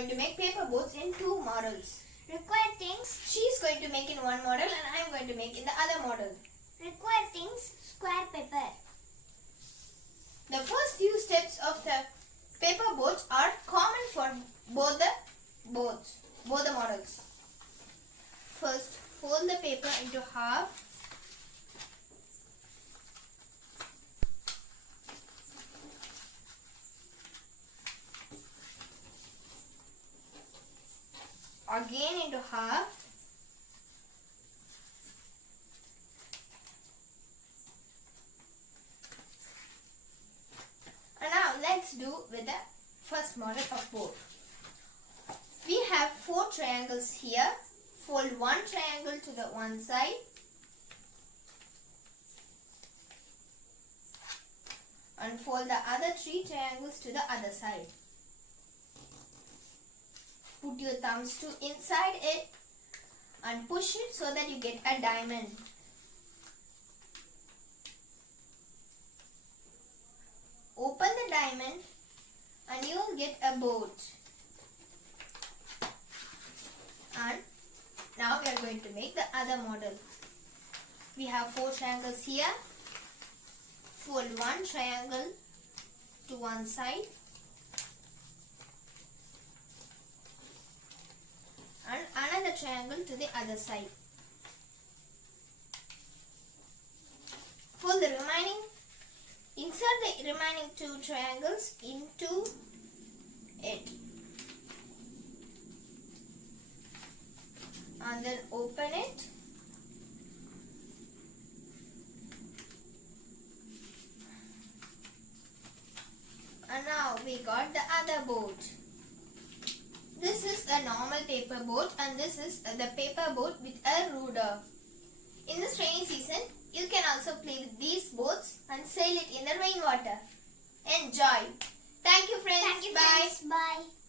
going to make paper boats in two models. Require things. She is going to make in one model and I am going to make in the other model. Require things. Square paper. The first few steps of the paper boats are common for both the models. First, fold the paper into half. Again into half. And now let's do with the first model of boat. We have 4 triangles here. Fold one triangle to the one side. And fold the other 3 triangles to the other side. Put your thumbs to inside it and push it so that you get a diamond. Open the diamond and you will get a boat. And now we are going to make the other model. We have 4 triangles here. Fold one triangle to one side. And another triangle to the other side. Fold the remaining, insert the remaining 2 triangles into it. And then open it. And now we got the other boat. This is a normal paper boat and this is the paper boat with a rudder. In this rainy season, you can also play with these boats and sail it in the rainwater. Enjoy! Thank you friends. Thank you, Bye. friends. Bye.